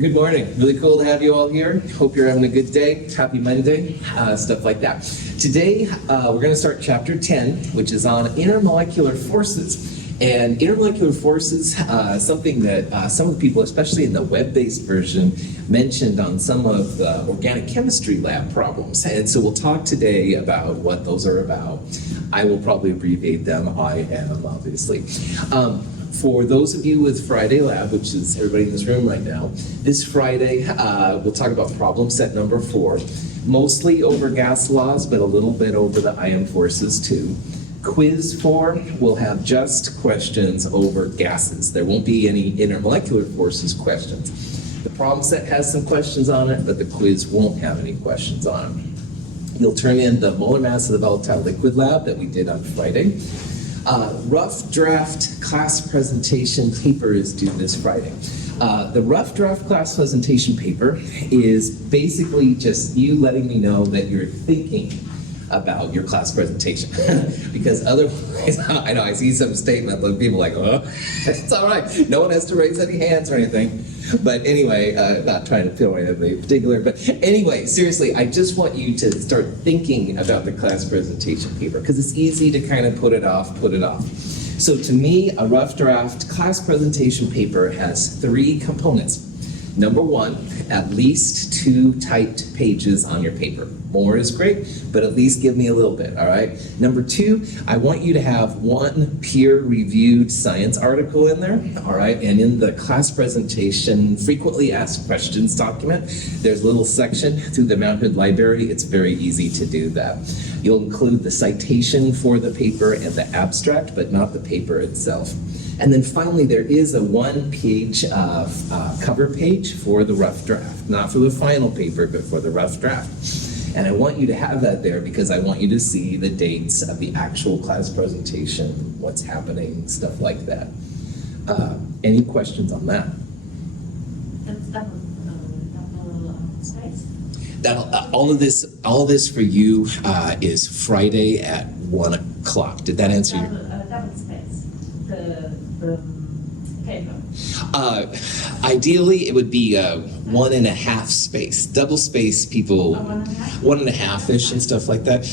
Good morning. Really cool to have you all here. Hope you're having a good day. Happy Monday, stuff like that. Today, we're going to start chapter 10, which is on intermolecular forces. And intermolecular forces, something that some of the people, especially in the web-based version, mentioned on some of the organic chemistry lab problems. And so we'll talk today about what those are about. I will probably abbreviate them. I am, obviously. For those of you with Friday Lab, which is everybody in this room right now, this Friday we'll talk about problem set number 4, mostly over gas laws, but a little bit over the ion forces too. Quiz 4 will have just questions over gases. There won't be any intermolecular forces questions. The problem set has some questions on it, but the quiz won't have any questions on it. You'll turn in the molar mass of the volatile liquid lab that we did on Friday. Rough draft class presentation paper is due this Friday. The rough draft class presentation paper is basically just you letting me know that you're thinking about your class presentation. Because otherwise, I know I see some statement of people like, oh, it's all right. No one has to raise any hands or anything. But anyway, not trying to feel anything in particular, but anyway, seriously, I just want you to start thinking about the class presentation paper because it's easy to kind of put it off. So to me, a rough draft class presentation paper has 3 components. Number 1, at least 2 typed pages on your paper. More is great, but at least give me a little bit, all right? Number 2, I want you to have 1 peer-reviewed science article in there, all right? And in the class presentation frequently asked questions document, there's a little section through the Mount Hood Library. It's very easy to do that. You'll include the citation for the paper and the abstract, but not the paper itself. And then finally, there is a 1-page cover page for the rough draft, not for the final paper, but for the rough draft. And I want you to have that there because I want you to see the dates of the actual class presentation, what's happening, stuff like that. Any questions on that? Space? All of this for you is Friday at 1 o'clock. Did that answer your? Double space. The paper. Ideally, it would be 1.5 space. Double space people, 1.5-ish and stuff like that.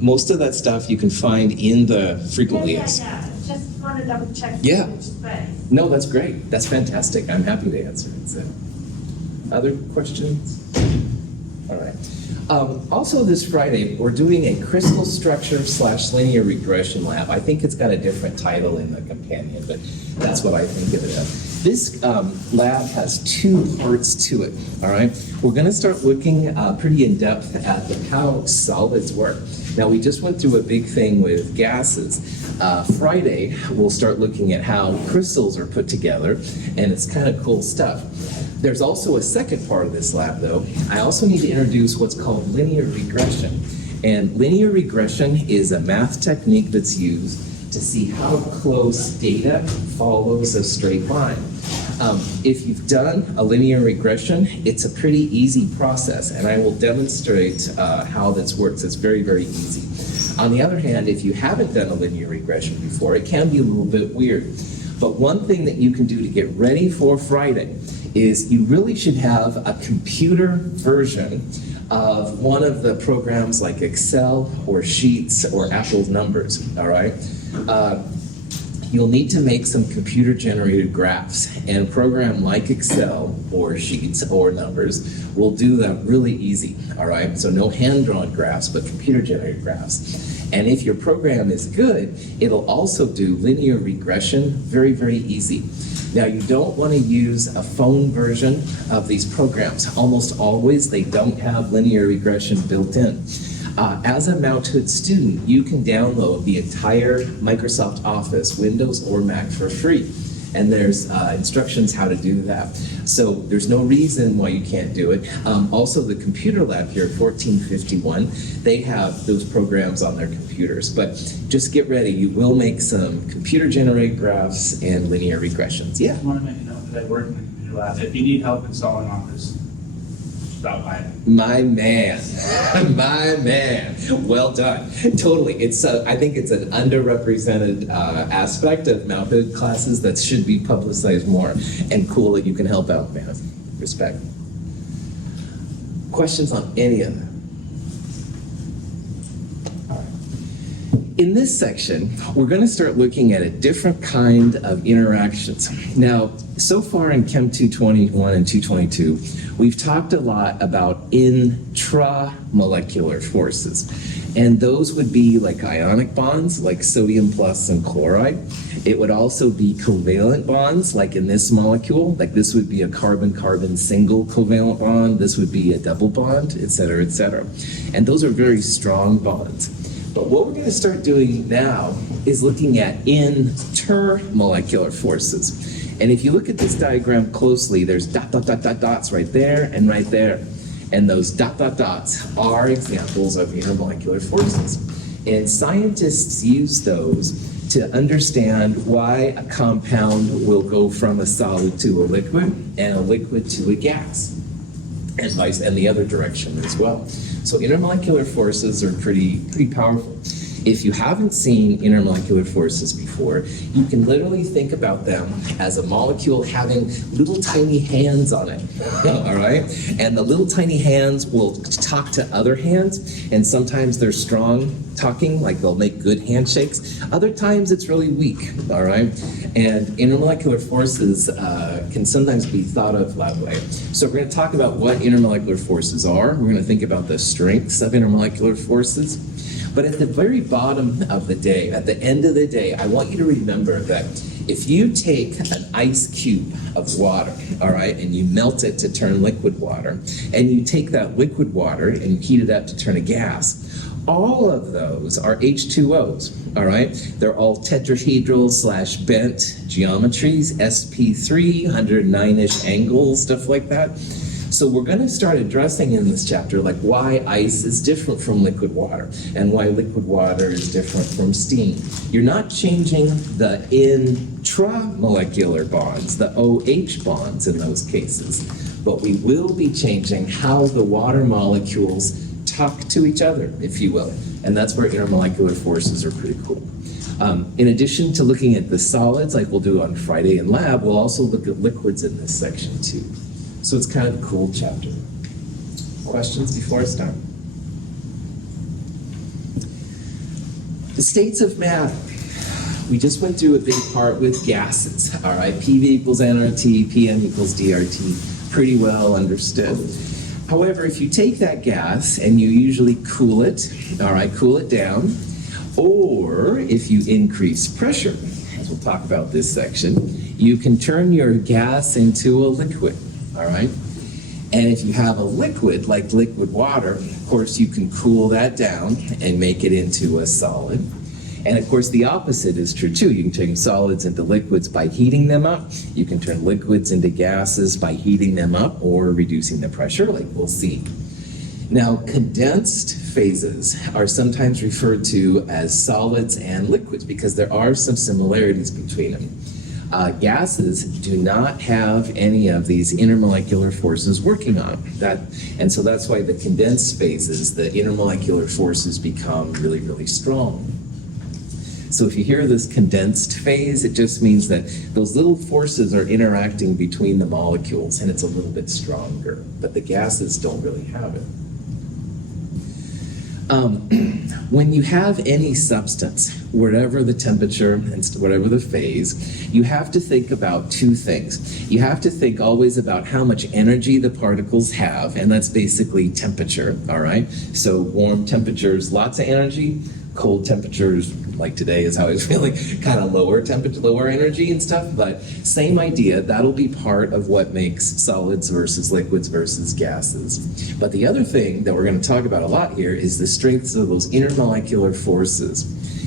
Most of that stuff you can find in the frequently asked. Yeah. Just want to double check. Yeah. Which space. No, that's great. That's fantastic. I'm happy to answer it. So. Other questions? All right. Also this Friday, we're doing a crystal structure / linear regression lab. I think it's got a different title in the companion, but that's what I think of it as. This lab has 2 parts to it, all right? We're gonna start looking pretty in depth at how solids work. Now, we just went through a big thing with gases. Friday, we'll start looking at how crystals are put together, and it's kind of cool stuff. There's also a second part of this lab, though. I also need to introduce what's called linear regression. And linear regression is a math technique that's used to see how close data follows a straight line. If you've done a linear regression, it's a pretty easy process, and I will demonstrate how this works. It's very, very easy. On the other hand, if you haven't done a linear regression before, it can be a little bit weird. But one thing that you can do to get ready for Friday is you really should have a computer version of one of the programs like Excel or Sheets or Apple Numbers, all right? You'll need to make some computer-generated graphs, and a program like Excel or Sheets or Numbers will do that really easy, all right? So no hand-drawn graphs, but computer-generated graphs. And if your program is good, it'll also do linear regression very, very easy. Now, you don't want to use a phone version of these programs. Almost always, they don't have linear regression built in. As a Mount Hood student, you can download the entire Microsoft Office, Windows or Mac for free. And there's instructions how to do that. So there's no reason why you can't do it. Also, the computer lab here at 1451, they have those programs on their computers. But just get ready. You will make some computer-generated graphs and linear regressions. Yeah? I want to make a note that I work in the computer lab. If you need help installing Office, stop by. My man, my man. Well done. Totally. It's I think it's an underrepresented aspect of Mount Hood classes that should be publicized more, and cool that you can help out, man. respect. Questions on any of that? In this section, we're going to start looking at a different kind of interactions. Now, so far in Chem 221 and 222, we've talked a lot about intramolecular forces. And those would be like ionic bonds, like sodium plus and chloride. It would also be covalent bonds, like in this molecule. Like this would be a carbon-carbon single covalent bond. This would be a double bond, et cetera, et cetera. And those are very strong bonds. But what we're going to start doing now is looking at intermolecular forces. And if you look at this diagram closely, there's dots right there and right there. And those dots are examples of intermolecular forces. And scientists use those to understand why a compound will go from a solid to a liquid and a liquid to a gas, and the other direction as well. So intermolecular forces are pretty powerful. If you haven't seen intermolecular forces before, you can literally think about them as a molecule having little tiny hands on it, all right? And the little tiny hands will talk to other hands, and sometimes they're strong talking, like they'll make good handshakes. Other times it's really weak, all right? And intermolecular forces can sometimes be thought of that way. So we're going to talk about what intermolecular forces are. We're going to think about the strengths of intermolecular forces. But at the very bottom of the day, at the end of the day, I want you to remember that if you take an ice cube of water, all right, and you melt it to turn liquid water, and you take that liquid water and you heat it up to turn a gas, all of those are H2Os, all right? They're all tetrahedral / bent geometries, sp3, 109-ish angles, stuff like that. So we're going to start addressing in this chapter like why ice is different from liquid water and why liquid water is different from steam. You're not changing the intramolecular bonds, the OH bonds in those cases, but we will be changing how the water molecules talk to each other, if you will. And that's where intermolecular forces are pretty cool. In addition to looking at the solids like we'll do on Friday in lab, we'll also look at liquids in this section too. So it's kind of a cool chapter. Questions before I start? The states of matter. We just went through a big part with gases, all right? PV equals nRT, PM equals DRT, pretty well understood. However, if you take that gas and you usually cool it, all right, cool it down, or if you increase pressure, as we'll talk about this section, you can turn your gas into a liquid. All right? And if you have a liquid, like liquid water, of course, you can cool that down and make it into a solid. And of course, the opposite is true too. You can turn solids into liquids by heating them up. You can turn liquids into gases by heating them up or reducing the pressure, like we'll see. Now, condensed phases are sometimes referred to as solids and liquids because there are some similarities between them. Gases do not have any of these intermolecular forces working on them. And so that's why the condensed phases, the intermolecular forces become really, really strong. So if you hear this condensed phase, it just means that those little forces are interacting between the molecules and it's a little bit stronger, but the gases don't really have it. When you have any substance, whatever the temperature and whatever the phase, you have to think about two things. You have to think always about how much energy the particles have, and that's basically temperature, all right? So warm temperatures, lots of energy. Cold temperatures, like today is how I was feeling, kind of lower temperature, lower energy and stuff, but same idea. That'll be part of what makes solids versus liquids versus gases. But the other thing that we're going to talk about a lot here is the strengths of those intermolecular forces.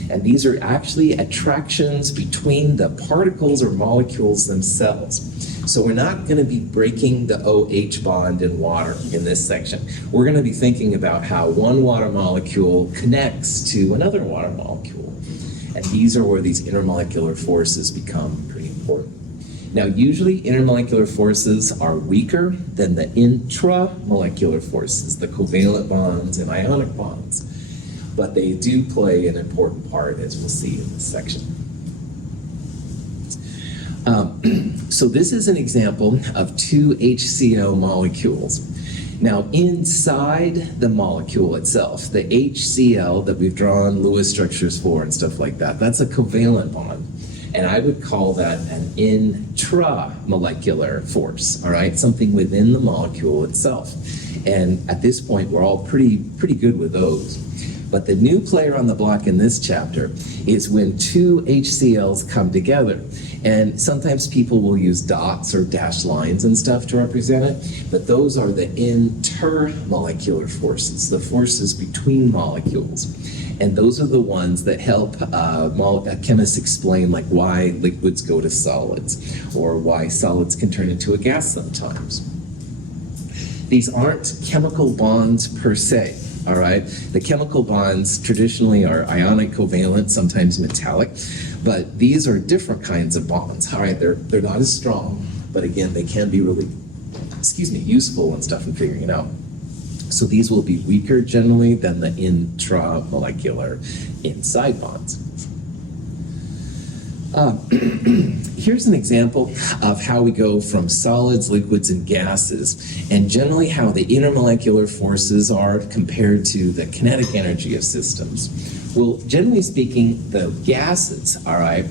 And these are actually attractions between the particles or molecules themselves. So we're not going to be breaking the OH bond in water in this section. We're going to be thinking about how one water molecule connects to another water molecule. And these are where these intermolecular forces become pretty important. Now, usually intermolecular forces are weaker than the intramolecular forces, the covalent bonds and ionic bonds. But they do play an important part, as we'll see in this section. So this is an example of two HCl molecules. Now inside the molecule itself, the HCl that we've drawn Lewis structures for and stuff like that, that's a covalent bond. And I would call that an intramolecular force, all right? Something within the molecule itself. And at this point, we're all pretty good with those. But the new player on the block in this chapter is when two HCl's come together. And sometimes people will use dots or dashed lines and stuff to represent it, but those are the intermolecular forces, the forces between molecules. And those are the ones that help chemists explain like why liquids go to solids, or why solids can turn into a gas sometimes. These aren't chemical bonds per se. All right, the chemical bonds traditionally are ionic, covalent, sometimes metallic, but these are different kinds of bonds. All right, they're not as strong, but again, they can be really, useful and stuff in figuring it out. So these will be weaker generally than the intramolecular inside bonds. Here's an example of how we go from solids, liquids, and gases, and generally how the intermolecular forces are compared to the kinetic energy of systems. Well, generally speaking, the gases, all right,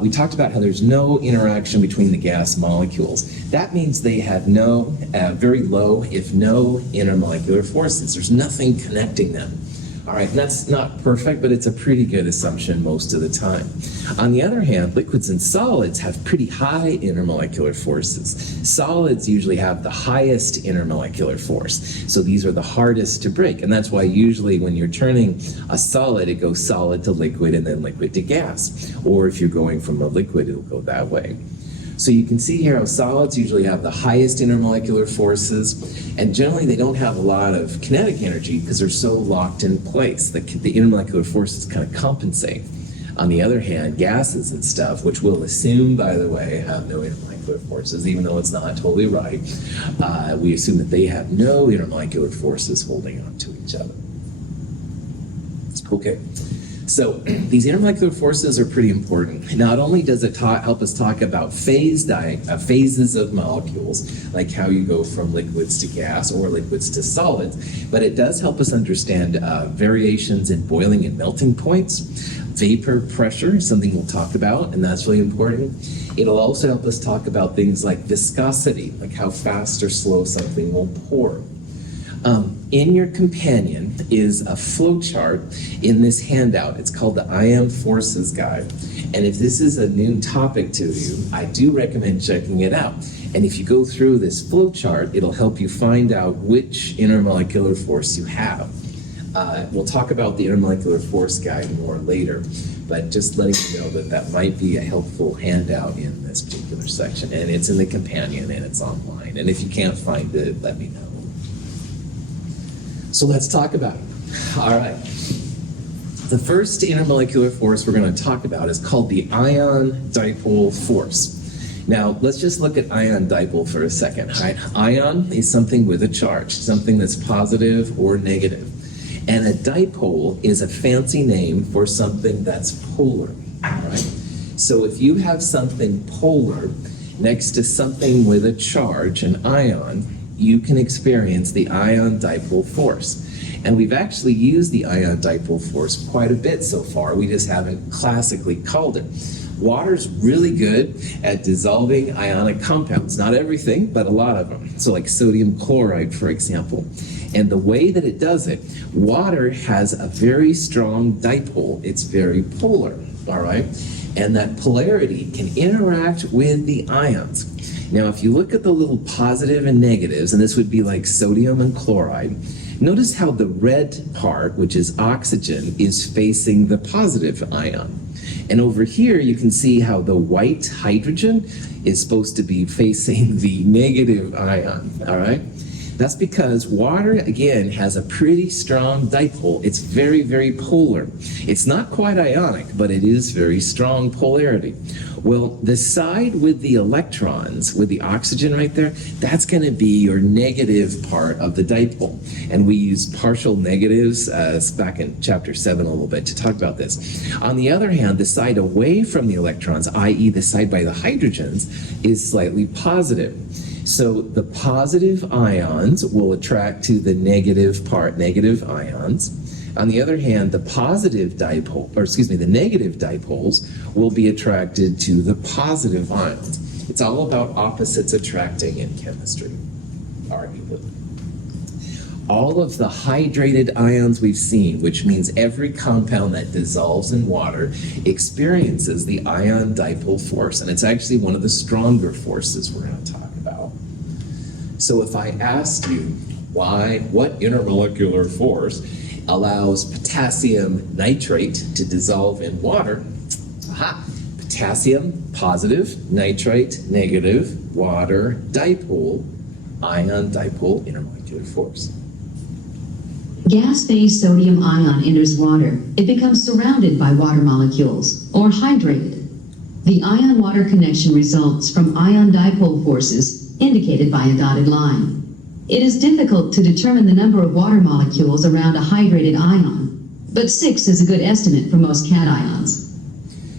we talked about how there's no interaction between the gas molecules. That means they have no, very low, if no, intermolecular forces. There's nothing connecting them. All right, and that's not perfect, but it's a pretty good assumption most of the time. On the other hand, liquids and solids have pretty high intermolecular forces. Solids usually have the highest intermolecular force, so these are the hardest to break, and that's why usually when you're turning a solid, it goes solid to liquid and then liquid to gas. Or if you're going from a liquid, it'll go that way. So you can see here how solids usually have the highest intermolecular forces, and generally they don't have a lot of kinetic energy because they're so locked in place. The intermolecular forces kind of compensate. On the other hand, gases and stuff, which we'll assume, by the way, have no intermolecular forces, even though it's not totally right, we assume that they have no intermolecular forces holding on to each other. Okay. So these intermolecular forces are pretty important. Not only does it help us talk about phases of molecules, like how you go from liquids to gas or liquids to solids, but it does help us understand variations in boiling and melting points, vapor pressure, something we'll talk about, and that's really important. It'll also help us talk about things like viscosity, like how fast or slow something will pour. In your companion is a flow chart in this handout. It's called the Ion Forces Guide. And if this is a new topic to you, I do recommend checking it out. And if you go through this flow chart, it'll help you find out which intermolecular force you have. We'll talk about the Intermolecular Force Guide more later, but just letting you know that that might be a helpful handout in this particular section. And it's in the companion and it's online. And if you can't find it, let me know. So let's talk about it. All right. The first intermolecular force we're going to talk about is called the ion-dipole force. Now, let's just look at ion-dipole for a second. Right? Ion is something with a charge, something that's positive or negative. And a dipole is a fancy name for something that's polar. Right? So if you have something polar next to something with a charge, an ion, you can experience the ion-dipole force. And we've actually used the ion-dipole force quite a bit so far. We just haven't classically called it. Water's really good at dissolving ionic compounds. Not everything, but a lot of them. So like sodium chloride, for example. And the way that it does it, water has a very strong dipole. It's very polar, all right? And that polarity can interact with the ions. Now, if you look at the little positive and negatives, and this would be like sodium and chloride, notice how the red part, which is oxygen, is facing the positive ion. And over here, you can see how the white hydrogen is supposed to be facing the negative ion, all right? That's because water, again, has a pretty strong dipole. It's very, very polar. It's not quite ionic, but it is very strong polarity. Well, the side with the electrons, with the oxygen right there, that's going to be your negative part of the dipole. And we use partial negatives back in chapter 7 a little bit to talk about this. On the other hand, the side away from the electrons, i.e. the side by the hydrogens, is slightly positive. So the positive ions will attract to the negative part, negative ions. On the other hand, the the negative dipoles will be attracted to the positive ions. It's all about opposites attracting in chemistry, arguably. All of the hydrated ions we've seen, which means every compound that dissolves in water, experiences the ion dipole force, and it's actually one of the stronger forces we're going to talk about. So if I asked you what intermolecular force allows potassium nitrate to dissolve in water, potassium, positive, nitrite, negative, water, dipole, ion dipole intermolecular force. Gas phase sodium ion enters water. It becomes surrounded by water molecules, or hydrated. The ion-water connection results from ion dipole forces, indicated by a dotted line. It is difficult to determine the number of water molecules around a hydrated ion, but 6 is a good estimate for most cations.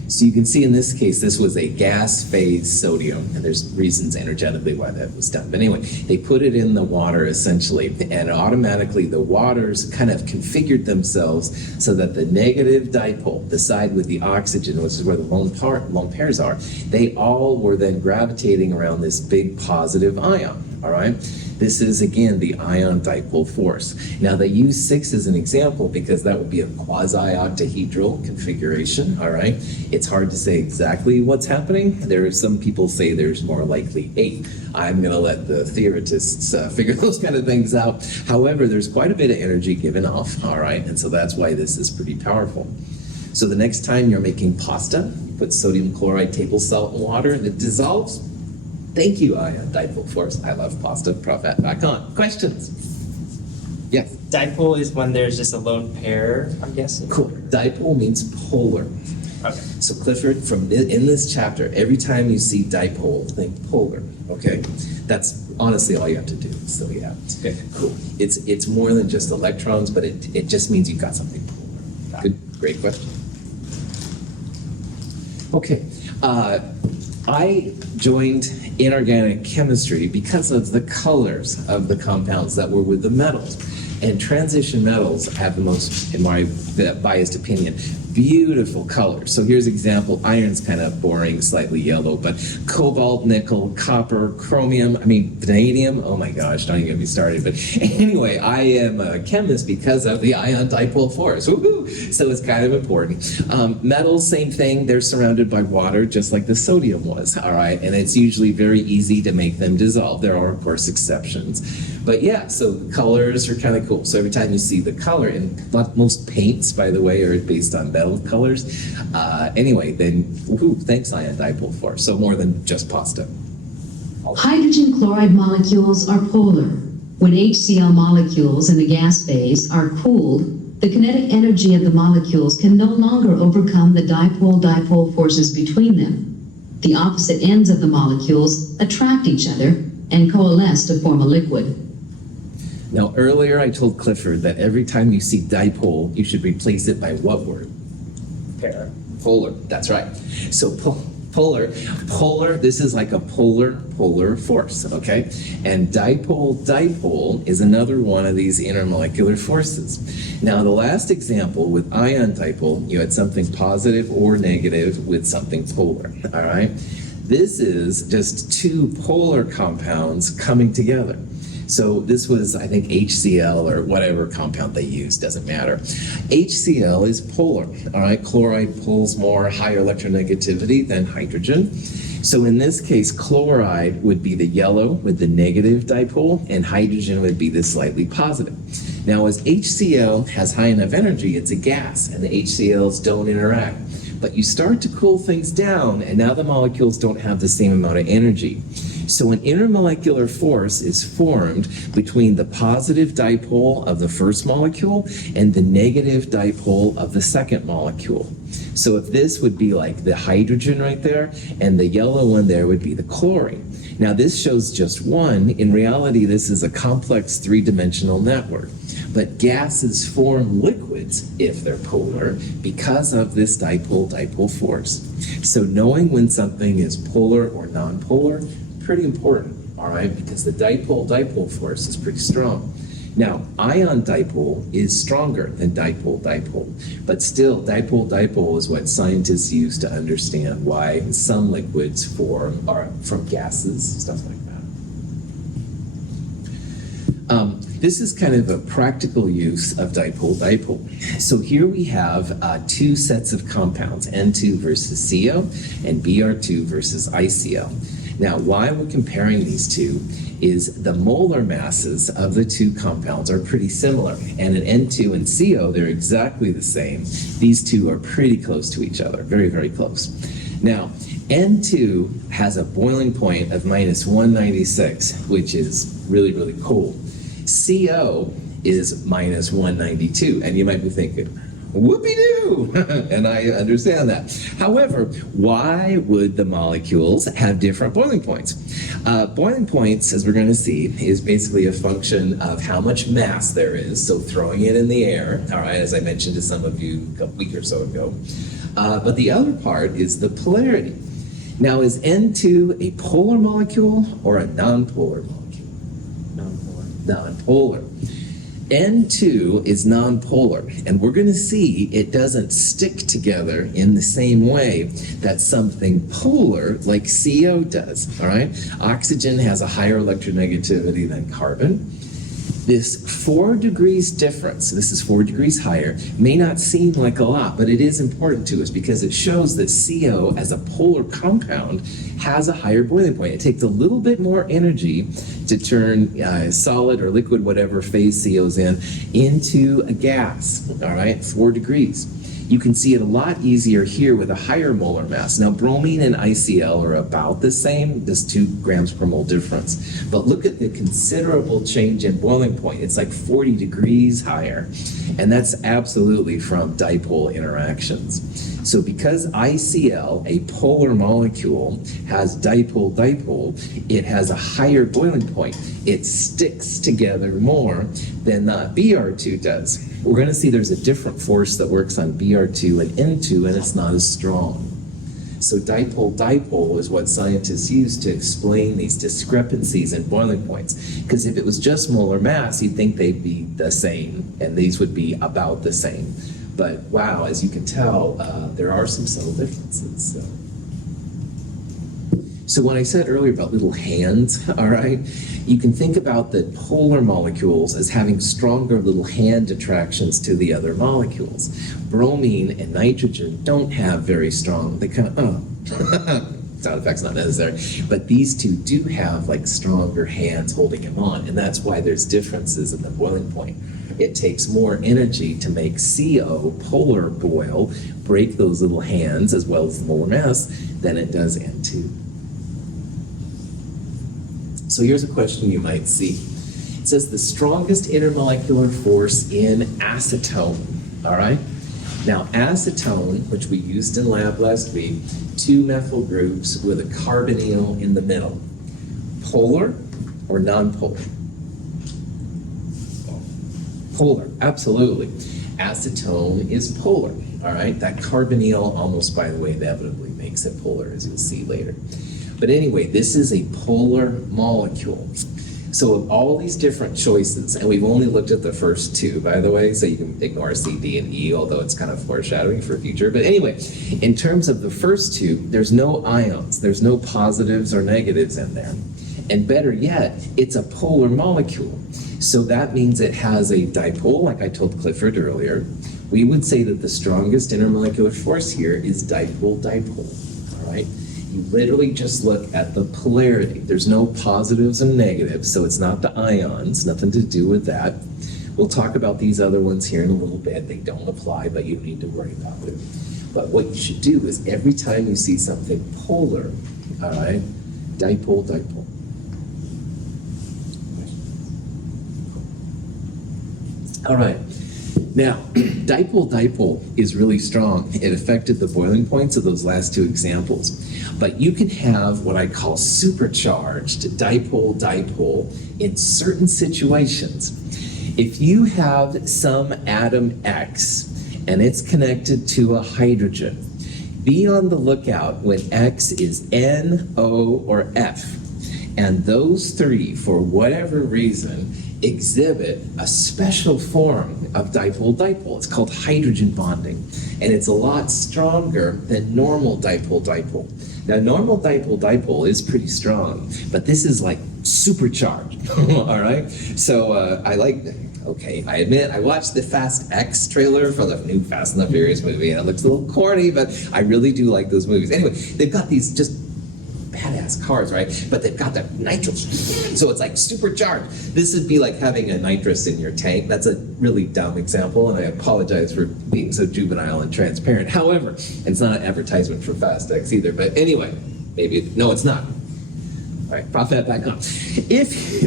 So you can see in this case, this was a gas phase sodium, and there's reasons energetically why that was done. But anyway, they put it in the water essentially, and automatically the waters kind of configured themselves so that the negative dipole, the side with the oxygen, which is where the lone pairs are, they all were then gravitating around this big positive ion, all right? This is, again, the ion dipole force. Now, they use 6 as an example because that would be a quasi-octahedral configuration, all right? It's hard to say exactly what's happening. There are some people say there's more likely 8. I'm going to let the theorists figure those kind of things out. However, there's quite a bit of energy given off, all right? And so that's why this is pretty powerful. So the next time you're making pasta, you put sodium chloride table salt in water and it dissolves. Thank you, ion dipole force. I love pasta. Prophet back on. Questions? Yes. Dipole is when there's just a lone pair, I'm guessing? Cool. Dipole means polar. Okay. So Clifford, in this chapter, every time you see dipole, think polar. Okay? That's honestly all you have to do. So yeah. Okay. Cool. It's more than just electrons, but it just means you've got something polar. Good. Great question. Okay. I joined inorganic chemistry because of the colors of the compounds that were with the metals. And transition metals have the most, in my biased opinion, beautiful colors. So here's an example. Iron's kind of boring, slightly yellow, but cobalt, nickel, copper, chromium, vanadium, oh my gosh, don't even get me started. But anyway, I am a chemist because of the ion dipole force. Woohoo! So it's kind of important. Metals, same thing. They're surrounded by water, just like the sodium was, all right? And it's usually very easy to make them dissolve. There are, of course, exceptions. But yeah, so the colors are kind of cool. So every time you see the color, and most paints, by the way, are based on metal colors. Anyway, then, woohoo, thanks, ion dipole force. So more than just pasta. Hydrogen chloride molecules are polar. When HCl molecules in the gas phase are cooled, the kinetic energy of the molecules can no longer overcome the dipole-dipole forces between them. The opposite ends of the molecules attract each other and coalesce to form a liquid. Now, earlier I told Clifford that every time you see dipole, you should replace it by what word? Pair. Polar. That's right. So polar, this is like a polar force, okay? And dipole is another one of these intermolecular forces. Now, the last example with ion dipole, you had something positive or negative with something polar, all right? This is just two polar compounds coming together. So this was, I think, HCl or whatever compound they used, doesn't matter. HCl is polar, all right? Chloride pulls more higher electronegativity than hydrogen. So in this case, chloride would be the yellow with the negative dipole, and hydrogen would be the slightly positive. Now, as HCl has high enough energy, it's a gas, and the HCls don't interact. But you start to cool things down, and now the molecules don't have the same amount of energy. So an intermolecular force is formed between the positive dipole of the first molecule and the negative dipole of the second molecule. So if this would be like the hydrogen right there, and the yellow one there would be the chlorine. Now this shows just one. In reality, this is a complex three-dimensional network. But gases form liquids if they're polar because of this dipole-dipole force. So knowing when something is polar or nonpolar, pretty important, all right? Because the dipole-dipole force is pretty strong. Now, ion dipole is stronger than dipole-dipole, but still, dipole-dipole is what scientists use to understand why some liquids form are from gases, stuff like that. This is kind of a practical use of dipole-dipole. So here we have two sets of compounds, N2 versus CO and Br2 versus ICL. Now, why we're comparing these two is the molar masses of the two compounds are pretty similar. And in N2 and CO, they're exactly the same. These two are pretty close to each other, very, very close. Now, N2 has a boiling point of minus 196, which is really, really cold. CO is minus 192, and you might be thinking, whoopee-doo, and I understand that. However, why would the molecules have different boiling points? Boiling points, as we're going to see, is basically a function of how much mass there is, so throwing it in the air, all right, as I mentioned to some of you a week or so ago. But the other part is the polarity. Now, is N2 a polar molecule or a nonpolar molecule? Nonpolar. N2 is nonpolar, and we're going to see it doesn't stick together in the same way that something polar like CO does, all right? Oxygen has a higher electronegativity than carbon. This 4 degrees difference, this is 4 degrees higher, may not seem like a lot, but it is important to us because it shows that CO as a polar compound has a higher boiling point. It takes a little bit more energy to turn solid or liquid, whatever phase CO's in, into a gas, all right, 4 degrees. You can see it a lot easier here with a higher molar mass. Now, bromine and ICL are about the same, this 2 grams per mole difference. But look at the considerable change in boiling point. It's like 40 degrees higher. And that's absolutely from dipole interactions. So because ICL, a polar molecule, has dipole-dipole, it has a higher boiling point. It sticks together more than Br2 does. We're going to see there's a different force that works on Br2 and N2, and it's not as strong. So dipole-dipole is what scientists use to explain these discrepancies in boiling points. Because if it was just molar mass, you'd think they'd be the same, and these would be about the same. But wow, as you can tell, there are some subtle differences. So when I said earlier about little hands, all right, you can think about the polar molecules as having stronger little hand attractions to the other molecules. Bromine and nitrogen don't have very strong, they kind of, sound effects not necessary, but these two do have like stronger hands holding them on, and that's why there's differences in the boiling point. It takes more energy to make CO polar boil, break those little hands as well as the molar mass, than it does N2. So here's a question you might see. It says the strongest intermolecular force in acetone, all right? Now acetone, which we used in lab last week, 2 methyl groups with a carbonyl in the middle. Polar or non-polar? Polar, absolutely. Acetone is polar, all right? That carbonyl almost, by the way, inevitably makes it polar, as you'll see later. But anyway, this is a polar molecule. So of all these different choices, and we've only looked at the first 2, by the way, so you can ignore C, D, and E, although it's kind of foreshadowing for future. But anyway, in terms of the first 2, there's no ions, there's no positives or negatives in there. And better yet, it's a polar molecule. So that means it has a dipole, like I told Clifford earlier. We would say that the strongest intermolecular force here is dipole-dipole, all right? You literally just look at the polarity. There's no positives and negatives, so it's not the ions, nothing to do with that. We'll talk about these other ones here in a little bit. They don't apply, but you don't need to worry about it. But what you should do is every time you see something polar, all right, dipole-dipole. All right. Now, dipole is really strong. It affected the boiling points of those last two examples. But you can have what I call supercharged dipole in certain situations. If you have some atom X and it's connected to a hydrogen, be on the lookout when X is N, O, or F. And those three, for whatever reason, exhibit a special form of dipole. It's called hydrogen bonding. And it's a lot stronger than normal dipole. Now, normal dipole is pretty strong, but this is like supercharged, all right? So I admit, I watched the Fast X trailer for the new Fast and the Furious movie, and it looks a little corny, but I really do like those movies. Anyway, they've got these just badass cars, right? But they've got that nitrous, so it's like supercharged. This would be like having a nitrous in your tank. That's a really dumb example, and I apologize for being so juvenile and transparent. However, it's not an advertisement for Fast X either, but anyway, no, it's not. All right, prop that back on. If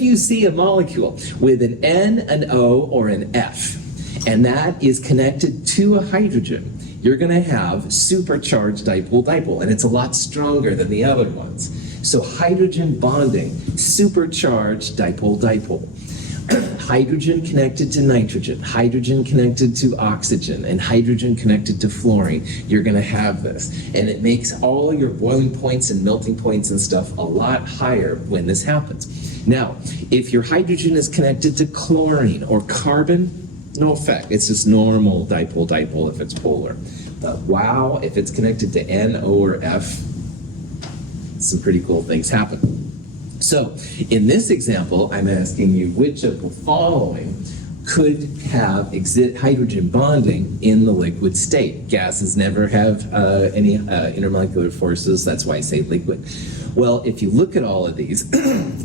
you see a molecule with an N, an O, or an F, and that is connected to a hydrogen, you're going to have supercharged dipole, and it's a lot stronger than the other ones. So hydrogen bonding, supercharged dipole. Hydrogen connected to nitrogen, hydrogen connected to oxygen, and hydrogen connected to fluorine. You're going to have this. And it makes all your boiling points and melting points and stuff a lot higher when this happens. Now, if your hydrogen is connected to chlorine or carbon, no effect. It's just normal dipole if it's polar. But wow, if it's connected to N, O, or F, some pretty cool things happen. So in this example, I'm asking you which of the following could have hydrogen bonding in the liquid state. Gases never have any intermolecular forces. That's why I say liquid. Well, if you look at all of these,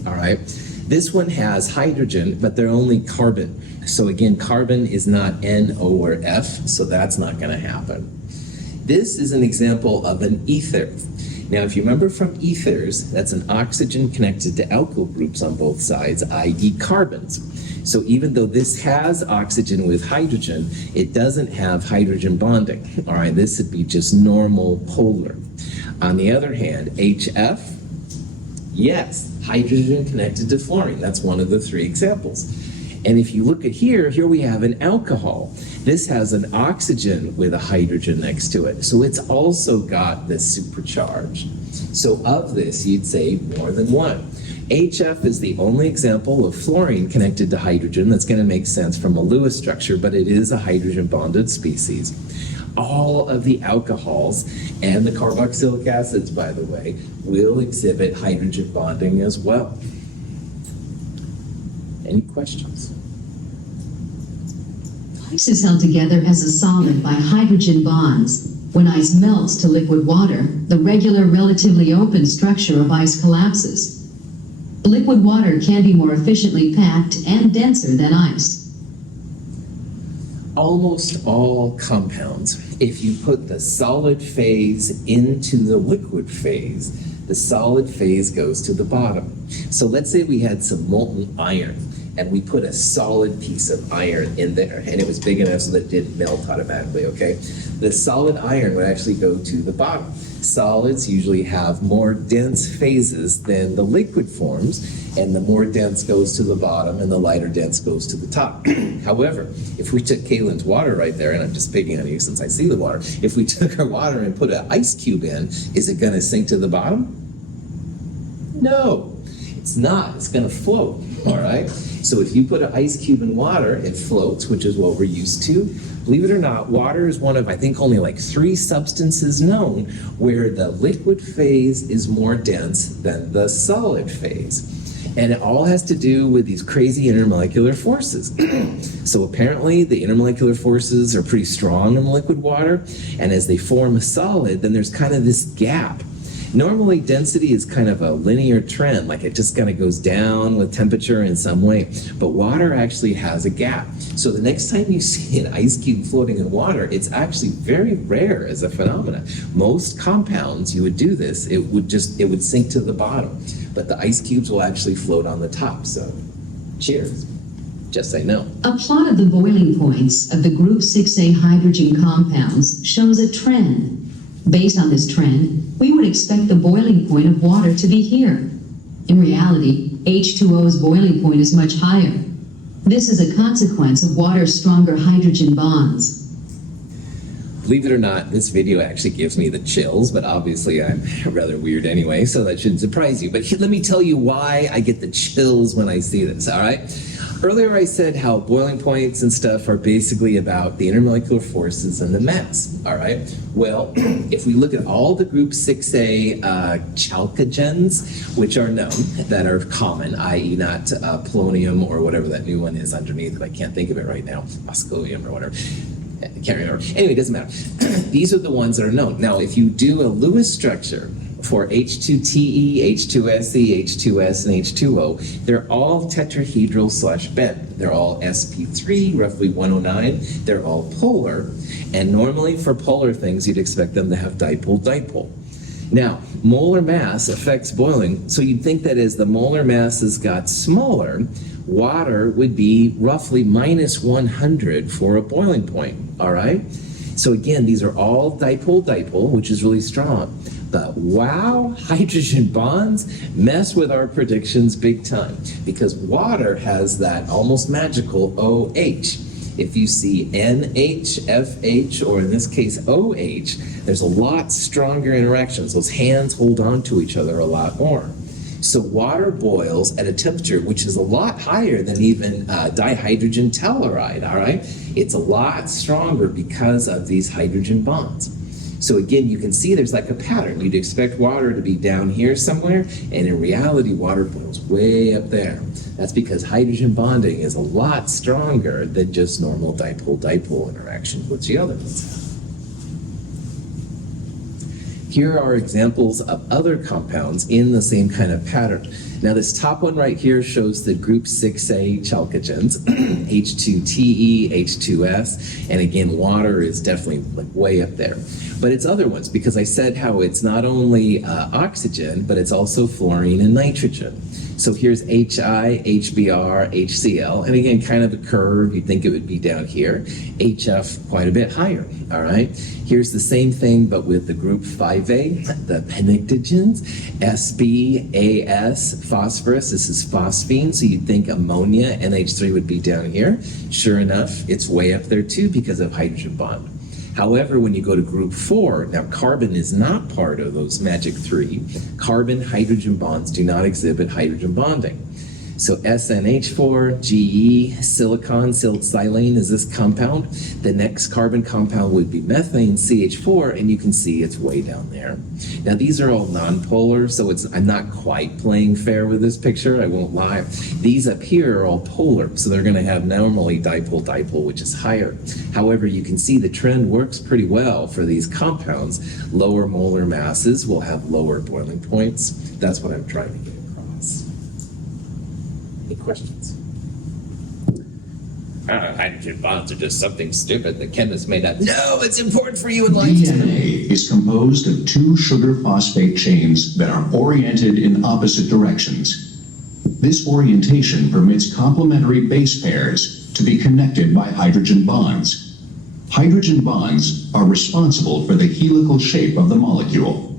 all right, this one has hydrogen, but they're only carbon. So again, carbon is not N, O, or F, so that's not going to happen. This is an example of an ether. Now, if you remember from ethers, that's an oxygen connected to alkyl groups on both sides, i.e. carbons. So even though this has oxygen with hydrogen, it doesn't have hydrogen bonding. All right, this would be just normal polar. On the other hand, HF, yes, hydrogen connected to fluorine. That's one of the three examples. And if you look at here we have an alcohol. This has an oxygen with a hydrogen next to it. So it's also got this supercharge. So of this, you'd say more than one. HF is the only example of fluorine connected to hydrogen that's going to make sense from a Lewis structure, but it is a hydrogen bonded species. All of the alcohols and the carboxylic acids, by the way, will exhibit hydrogen bonding as well. Any questions? Ice is held together as a solid by hydrogen bonds. When ice melts to liquid water, the regular, relatively open structure of ice collapses. Liquid water can be more efficiently packed and denser than ice. Almost all compounds, if you put the solid phase into the liquid phase, the solid phase goes to the bottom. So let's say we had some molten iron, and we put a solid piece of iron in there, and it was big enough so that it didn't melt automatically, okay? The solid iron would actually go to the bottom. Solids usually have more dense phases than the liquid forms, and the more dense goes to the bottom, and the lighter dense goes to the top. However, if we took Kaylin's water right there, and I'm just picking on you since I see the water, if we took our water and put an ice cube in, is it gonna sink to the bottom? No, it's not. It's gonna float, all right? So if you put an ice cube in water, it floats, which is what we're used to. Believe it or not, water is one of, I think, only like 3 substances known where the liquid phase is more dense than the solid phase. And it all has to do with these crazy intermolecular forces. So apparently the intermolecular forces are pretty strong in liquid water, and as they form a solid, then there's kind of this gap. Normally, density is kind of a linear trend, like it just kind of goes down with temperature in some way. But water actually has a gap. So the next time you see an ice cube floating in water, it's actually very rare as a phenomenon. Most compounds, you would do this, it would sink to the bottom. But the ice cubes will actually float on the top. So, cheers. Just say no. A plot of the boiling points of the group 6A hydrogen compounds shows a trend. Based on this trend, we would expect the boiling point of water to be here. In reality, H2O's boiling point is much higher. This is a consequence of water's stronger hydrogen bonds. Believe it or not, this video actually gives me the chills, but obviously I'm rather weird anyway, so that shouldn't surprise you. But let me tell you why I get the chills when I see this, all right? Earlier I said how boiling points and stuff are basically about the intermolecular forces and the mass, all right? Well, if we look at all the group 6A chalcogens, which are known, that are common, i.e. not polonium or whatever that new one is underneath, but I can't think of it right now, moscovium or whatever. I can't remember. Anyway, it doesn't matter. These are the ones that are known. Now, if you do a Lewis structure for H2TE, H2SE, H2S, and H2O, they're all tetrahedral / bent. They're all sp3, roughly 109. They're all polar. And normally for polar things, you'd expect them to have dipole-dipole. Now, molar mass affects boiling, so you'd think that as the molar masses got smaller, water would be roughly -100 for a boiling point, all right? So again, these are all dipole-dipole, which is really strong. But wow, hydrogen bonds mess with our predictions big time, because water has that almost magical OH. If you see NH, FH, or in this case OH, there's a lot stronger interactions. Those hands hold on to each other a lot more. So water boils at a temperature which is a lot higher than even dihydrogen telluride, all right? It's a lot stronger because of these hydrogen bonds. So again, you can see there's like a pattern. You'd expect water to be down here somewhere, and in reality, water boils way up there. That's because hydrogen bonding is a lot stronger than just normal dipole-dipole interactions, which the other ones have. Here are examples of other compounds in the same kind of pattern. Now this top one right here shows the group 6A chalcogens, H2TE, H2S, and again, water is definitely like way up there. But it's other ones, because I said how it's not only oxygen, but it's also fluorine and nitrogen. So here's HI, HBr, HCl, and again, kind of a curve. You'd think it would be down here. HF quite a bit higher, all right? Here's the same thing, but with the group 5A, the pnictogens, SB, AS, phosphorus, this is phosphine, so you'd think ammonia, NH3 would be down here. Sure enough, it's way up there too because of hydrogen bond. However, when you go to group 4, now carbon is not part of those magic 3. Carbon-hydrogen bonds do not exhibit hydrogen bonding. So SNH4, GE, silicon, silane is this compound. The next carbon compound would be methane, CH4, and you can see it's way down there. Now these are all nonpolar, so I'm not quite playing fair with this picture, I won't lie. These up here are all polar, so they're going to have normally dipole-dipole, which is higher. However, you can see the trend works pretty well for these compounds. Lower molar masses will have lower boiling points. That's what I'm trying to get across. Any questions? Hydrogen bonds are just something stupid the chemists made up. No, it's important for you in life. DNA is composed of 2 sugar phosphate chains that are oriented in opposite directions. This orientation permits complementary base pairs to be connected by hydrogen bonds. Hydrogen bonds are responsible for the helical shape of the molecule.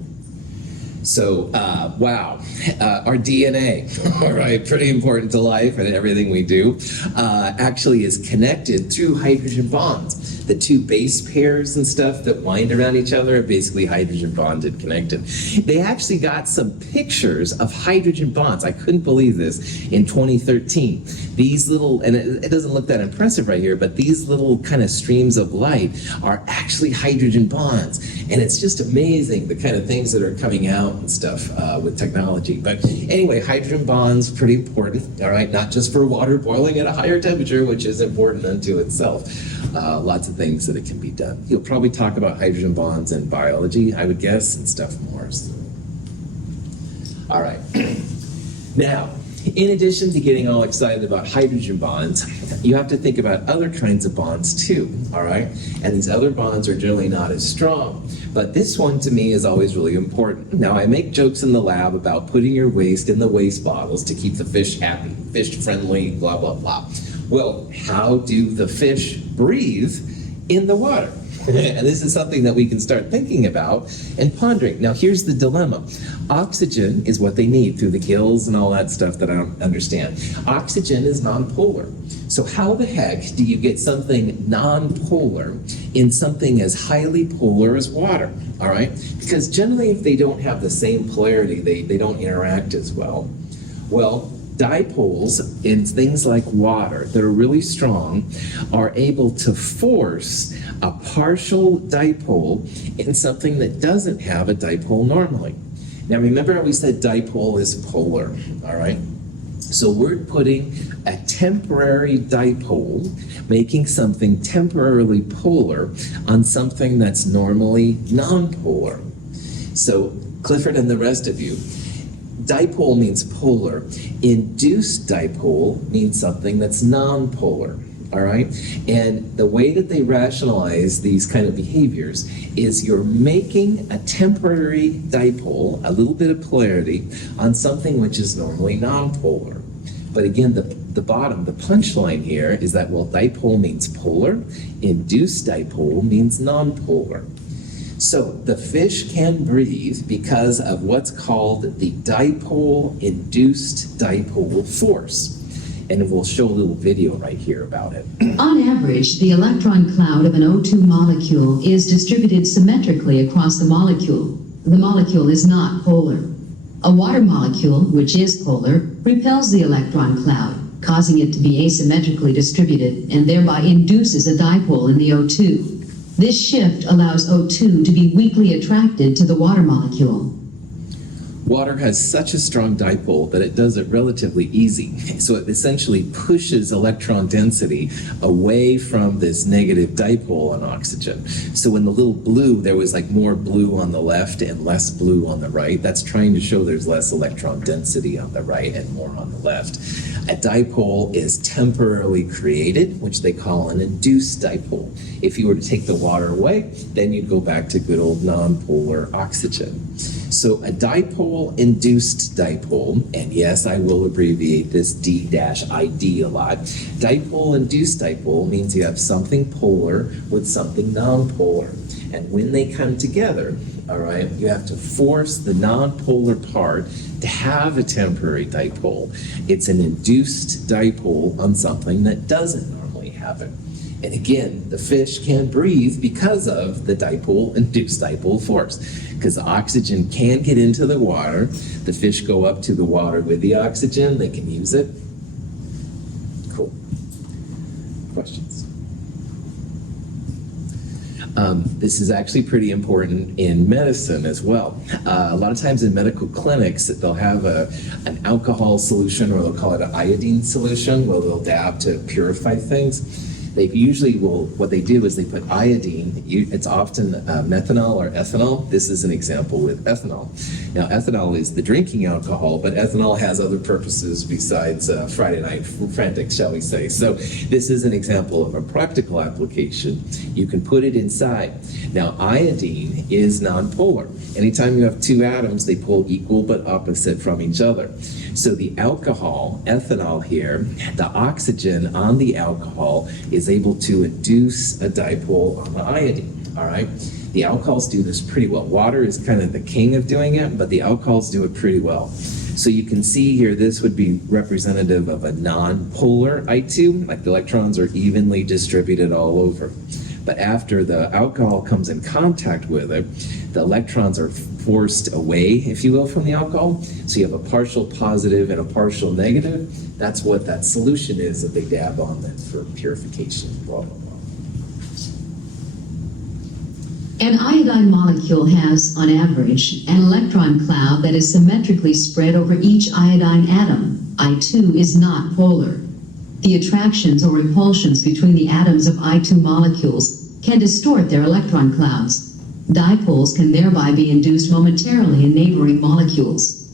So, wow, our DNA, all right, pretty important to life and everything we do, actually is connected through hydrogen bonds. The 2 base pairs and stuff that wind around each other are basically hydrogen bonded, connected. They actually got some pictures of hydrogen bonds. I couldn't believe this in 2013. These little, and it doesn't look that impressive right here, but these little kind of streams of light are actually hydrogen bonds. And it's just amazing the kind of things that are coming out and stuff with technology. But anyway, hydrogen bonds, pretty important, all right? Not just for water boiling at a higher temperature, which is important unto itself. Lots of things that it can be done. You'll probably talk about hydrogen bonds in biology, I would guess, and stuff more. So. All right. Now, in addition to getting all excited about hydrogen bonds, you have to think about other kinds of bonds too, all right? And these other bonds are generally not as strong. But this one to me is always really important. Now, I make jokes in the lab about putting your waste in the waste bottles to keep the fish happy, fish friendly, blah, blah, blah. Well, how do the fish breathe in the water? And this is something that we can start thinking about and pondering. Now, here's the dilemma. Oxygen is what they need through the gills and all that stuff that I don't understand. Oxygen is nonpolar. So how the heck do you get something nonpolar in something as highly polar as water? All right? Because generally, if they don't have the same polarity, they don't interact as well. Well, dipoles in things like water that are really strong are able to force a partial dipole in something that doesn't have a dipole normally. Now remember how we said dipole is polar, all right? So we're putting a temporary dipole, making something temporarily polar on something that's normally nonpolar. So Clifford and the rest of you, dipole means polar. Induced dipole means something that's nonpolar, all right? And the way that they rationalize these kind of behaviors is you're making a temporary dipole, a little bit of polarity, on something which is normally nonpolar. But again, the bottom, the punchline here is that, well, dipole means polar, induced dipole means nonpolar. So the fish can breathe because of what's called the dipole-induced dipole force. And we'll show a little video right here about it. On average, the electron cloud of an O2 molecule is distributed symmetrically across the molecule. The molecule is not polar. A water molecule, which is polar, repels the electron cloud, causing it to be asymmetrically distributed and thereby induces a dipole in the O2. This shift allows O2 to be weakly attracted to the water molecule. Water has such a strong dipole that it does it relatively easy. So it essentially pushes electron density away from this negative dipole on oxygen. So in the little blue, there was like more blue on the left and less blue on the right. That's trying to show there's less electron density on the right and more on the left. A dipole is temporarily created, which they call an induced dipole. If you were to take the water away, then you'd go back to good old nonpolar oxygen. So a dipole-induced dipole, and yes, I will abbreviate this D-ID a lot. Dipole-induced dipole means you have something polar with something nonpolar. And when they come together, all right, you have to force the nonpolar part to have a temporary dipole. It's an induced dipole on something that doesn't normally have it. And again, the fish can breathe because of the dipole-induced dipole force. Because the oxygen can get into the water, the fish go up to the water with the oxygen, they can use it. Cool. Questions? This is actually pretty important in medicine as well. A lot of times in medical clinics, they'll have an alcohol solution, or they'll call it an iodine solution, where they'll dab to purify things. They usually will, what they do is they put iodine, it's often methanol or ethanol. This is an example with ethanol. Now ethanol is the drinking alcohol, but ethanol has other purposes besides Friday night frantics, shall we say. So this is an example of a practical application. You can put it inside. Now iodine is nonpolar. Anytime you have two atoms, they pull equal but opposite from each other. So the alcohol, ethanol here, the oxygen on the alcohol is able to induce a dipole on the iodine, all right? The alcohols do this pretty well. Water is kind of the king of doing it, but the alcohols do it pretty well. So you can see here, this would be representative of a non-polar I2, like the electrons are evenly distributed all over. But after the alcohol comes in contact with it, the electrons are forced away, if you will, from the alcohol. So you have a partial positive and a partial negative. That's what that solution is that they dab on then for purification, blah, blah, blah. An iodine molecule has, on average, an electron cloud that is symmetrically spread over each iodine atom. I2 is not polar. The attractions or repulsions between the atoms of I2 molecules can distort their electron clouds. Dipoles can thereby be induced momentarily in neighboring molecules.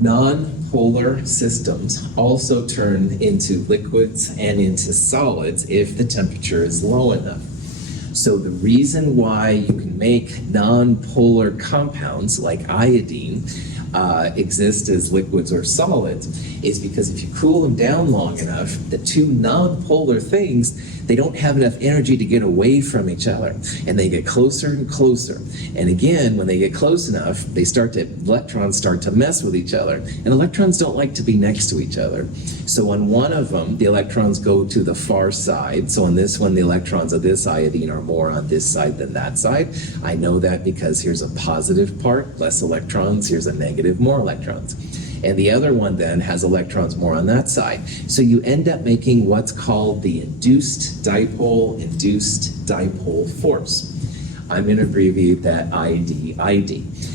Non-polar systems also turn into liquids and into solids if the temperature is low enough. So the reason why you can make non-polar compounds like iodine exist as liquids or solids is because if you cool them down long enough, the two non-polar things, they don't have enough energy to get away from each other, and they get closer and closer. And again, when they get close enough, electrons start to mess with each other, and electrons don't like to be next to each other. So on one of them, the electrons go to the far side. So on this one, the electrons of this iodine are more on this side than that side. I know that because here's a positive part, less electrons, here's a negative, more electrons. And the other one then has electrons more on that side. So you end up making what's called the induced dipole force. I'm going to abbreviate that ID.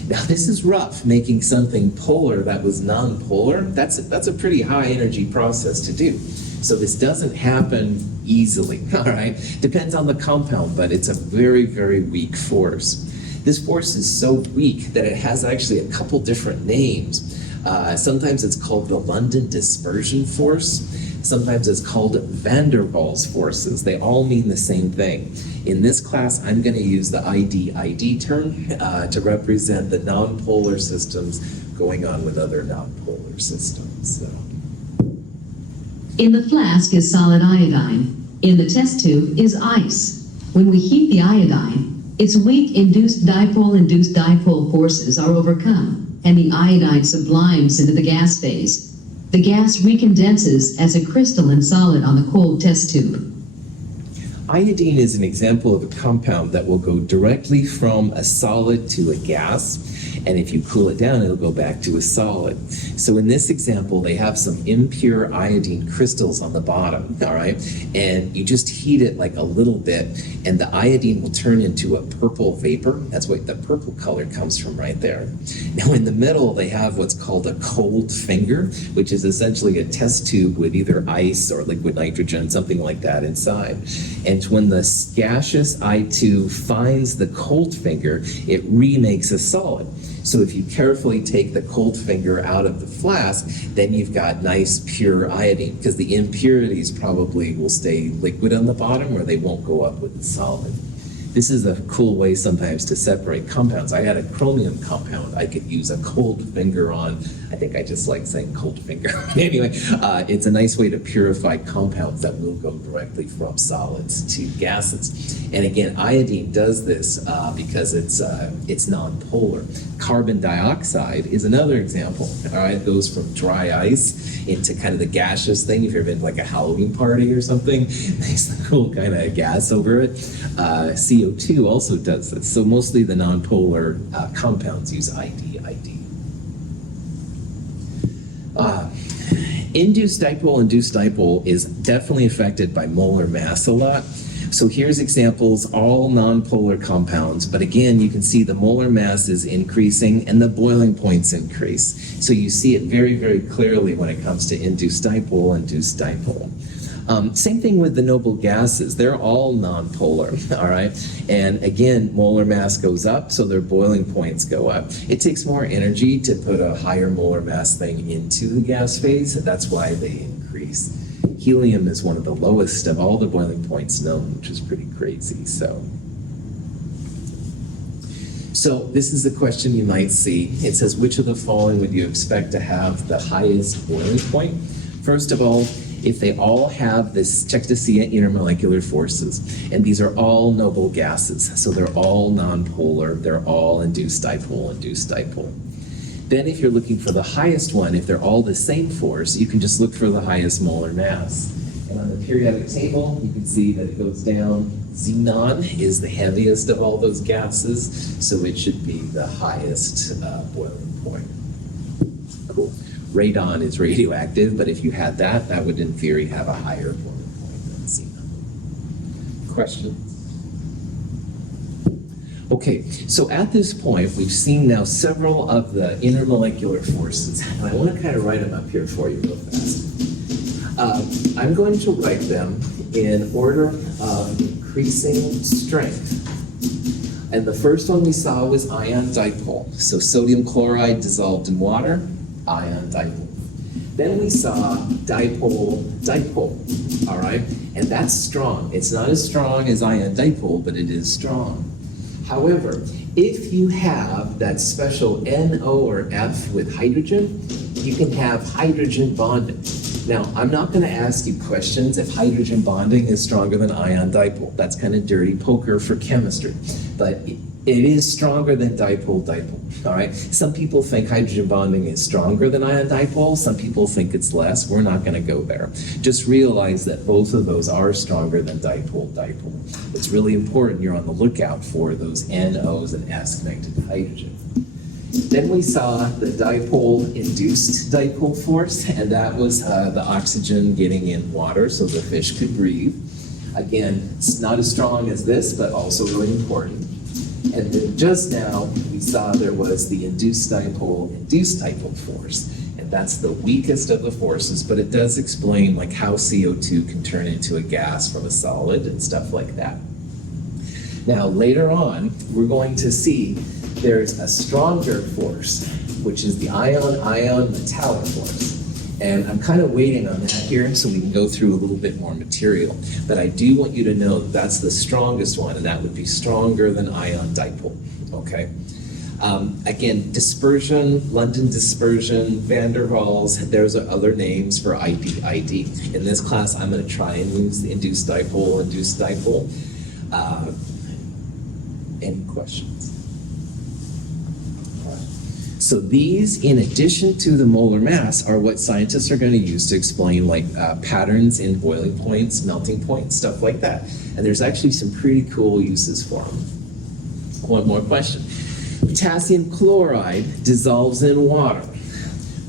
Now this is rough, making something polar that was non-polar. That's a pretty high energy process to do. So this doesn't happen easily, all right? Depends on the compound, but it's a very, very weak force. This force is so weak that it has actually a couple different names. Sometimes it's called the London dispersion force. Sometimes it's called van der Waals forces. They all mean the same thing. In this class, I'm going to use the ID term to represent the nonpolar systems going on with other nonpolar systems. So. In the flask is solid iodine. In the test tube is ice. When we heat the iodine, its weak induced dipole forces are overcome, and the iodine sublimes into the gas phase. The gas recondenses as a crystalline solid on the cold test tube. Iodine is an example of a compound that will go directly from a solid to a gas, and if you cool it down, it'll go back to a solid. So in this example, they have some impure iodine crystals on the bottom, all right? And you just heat it like a little bit, and the iodine will turn into a purple vapor. That's what the purple color comes from right there. Now in the middle, they have what's called a cold finger, which is essentially a test tube with either ice or liquid nitrogen, something like that inside. And when the gaseous I2 finds the cold finger, it remakes a solid. So if you carefully take the cold finger out of the flask, then you've got nice pure iodine, because the impurities probably will stay liquid on the bottom or they won't go up with the solid. This is a cool way sometimes to separate compounds. I had a chromium compound I could use a cold finger on. I think I just like saying cold finger. Anyway, it's a nice way to purify compounds that will go directly from solids to gases. And again, iodine does this because it's non-polar. Carbon dioxide is another example. All right, it goes from dry ice into kind of the gaseous thing. If you've ever been to like a Halloween party or something, nice cool kind of gas over it. CO2 also does this. So mostly the nonpolar compounds use ID. Induced dipole is definitely affected by molar mass a lot. So here's examples, all nonpolar compounds, but again, you can see the molar mass is increasing and the boiling points increase. So you see it very, very clearly when it comes to induced dipole. Same thing with the noble gases. They're all nonpolar, all right? And again, molar mass goes up, so their boiling points go up. It takes more energy to put a higher molar mass thing into the gas phase, and that's why they increase. Helium is one of the lowest of all the boiling points known, which is pretty crazy, So this is the question you might see. It says, which of the following would you expect to have the highest boiling point? First of all, if they all have this, check to see intermolecular forces, and these are all noble gases, so they're all nonpolar, they're all induced dipole. Then if you're looking for the highest one, if they're all the same force, you can just look for the highest molar mass. And on the periodic table, you can see that it goes down. Xenon is the heaviest of all those gases, so it should be the highest boiling point. Cool. Radon is radioactive, but if you had that, that would in theory have a higher boiling point than xenon. Questions? Okay, so at this point, we've seen now several of the intermolecular forces, and I want to kind of write them up here for you real fast. I'm going to write them in order of increasing strength. And the first one we saw was ion dipole. So sodium chloride dissolved in water, ion dipole. Then we saw dipole, all right? And that's strong. It's not as strong as ion dipole, but it is strong. However, if you have that special NO or F with hydrogen, you can have hydrogen bonding. Now, I'm not going to ask you questions if hydrogen bonding is stronger than ion dipole. That's kind of dirty poker for chemistry. But it is stronger than dipole-dipole, all right? Some people think hydrogen bonding is stronger than ion dipole. Some people think it's less. We're not going to go there. Just realize that both of those are stronger than dipole-dipole. It's really important you're on the lookout for those NOs and S connected to hydrogen. Then we saw the dipole-induced dipole force, and that was the oxygen getting in water so the fish could breathe. Again, it's not as strong as this, but also really important. And then just now, we saw there was the induced dipole force. And that's the weakest of the forces, but it does explain like how CO2 can turn into a gas from a solid and stuff like that. Now, later on, we're going to see there's a stronger force, which is the ion-ion metallic force. And I'm kind of waiting on that here so we can go through a little bit more material. But I do want you to know that that's the strongest one, and that would be stronger than ion dipole, okay? Again, dispersion, London dispersion, van der Waals, those are other names for ID. In this class, I'm going to try and use the induced dipole. Any questions? So these, in addition to the molar mass, are what scientists are going to use to explain like patterns in boiling points, melting points, stuff like that. And there's actually some pretty cool uses for them. One more question. Potassium chloride dissolves in water.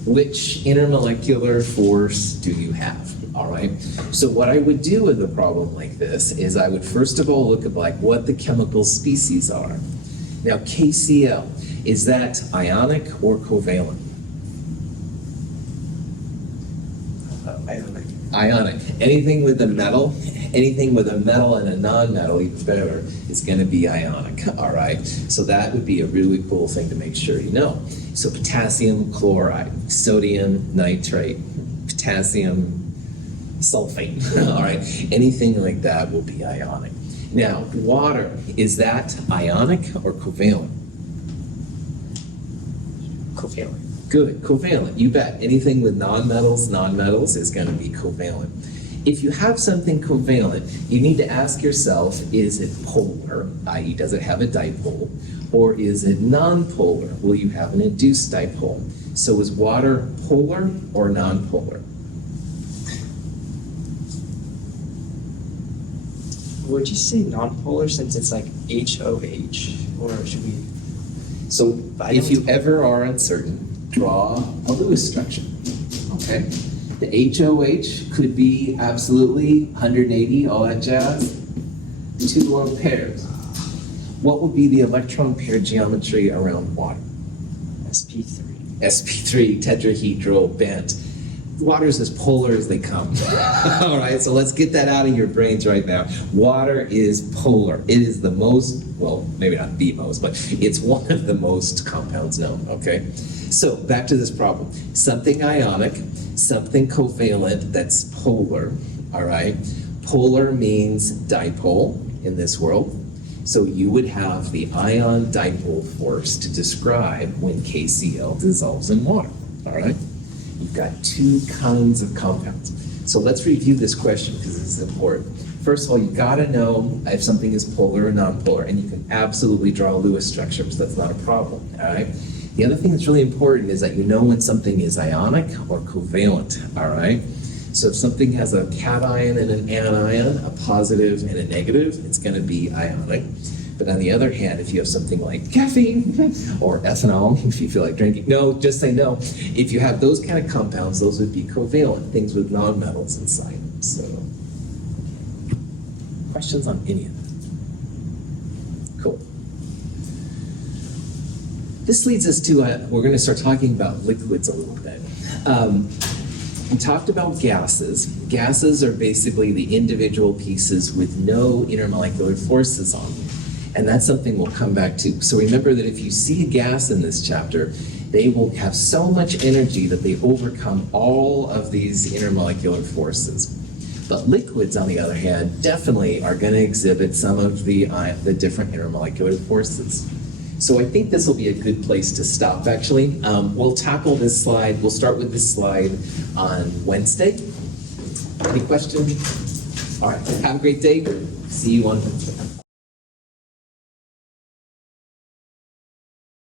Which intermolecular force do you have? All right. So what I would do with a problem like this is I would first of all look at like what the chemical species are. Now KCl, is that ionic or covalent? Ionic. Ionic. Anything with a metal and a non-metal, even better, is going to be ionic. All right. So that would be a really cool thing to make sure you know. So potassium chloride, sodium nitrate, potassium sulfate. All right. Anything like that will be ionic. Now, water, is that ionic or covalent? Covalent. Good, covalent, you bet. Anything with nonmetals is going to be covalent. If you have something covalent, you need to ask yourself, is it polar, i.e. does it have a dipole, or is it non-polar? Will you have an induced dipole? So is water polar or non-polar? Would you say non-polar since it's like HOH, or should we? So if you ever are uncertain, draw a Lewis structure, okay? The HOH could be absolutely 180, all that jazz. 2 lone pairs. What would be the electron pair geometry around water? SP3. SP3, tetrahedral bent. Water's as polar as they come. All right, so let's get that out of your brains right now. Water is polar. It is the most, well, maybe not the most, but it's one of the most compounds known, okay? So back to this problem. Something ionic, something covalent that's polar, all right? Polar means dipole in this world. So you would have the ion dipole force to describe when KCl dissolves in water, all right? You've got 2 kinds of compounds. So let's review this question because this is important. First of all, you've got to know if something is polar or non-polar, and you can absolutely draw a Lewis structure, so that's not a problem, all right? The other thing that's really important is that you know when something is ionic or covalent, all right? So if something has a cation and an anion, a positive and a negative, it's going to be ionic. But on the other hand, if you have something like caffeine or ethanol, if you feel like drinking, no, just say no. If you have those kind of compounds, those would be covalent, things with nonmetals inside them. So, questions on any of that? Cool. This leads us to, we're going to start talking about liquids a little bit. We talked about gases. Gases are basically the individual pieces with no intermolecular forces on them. And that's something we'll come back to. So remember that if you see a gas in this chapter, they will have so much energy that they overcome all of these intermolecular forces. But liquids, on the other hand, definitely are going to exhibit some of the different intermolecular forces. So I think this will be a good place to stop, actually. We'll tackle this slide, we'll start with this slide on Wednesday. Any questions? All right, have a great day. See you on Wednesday.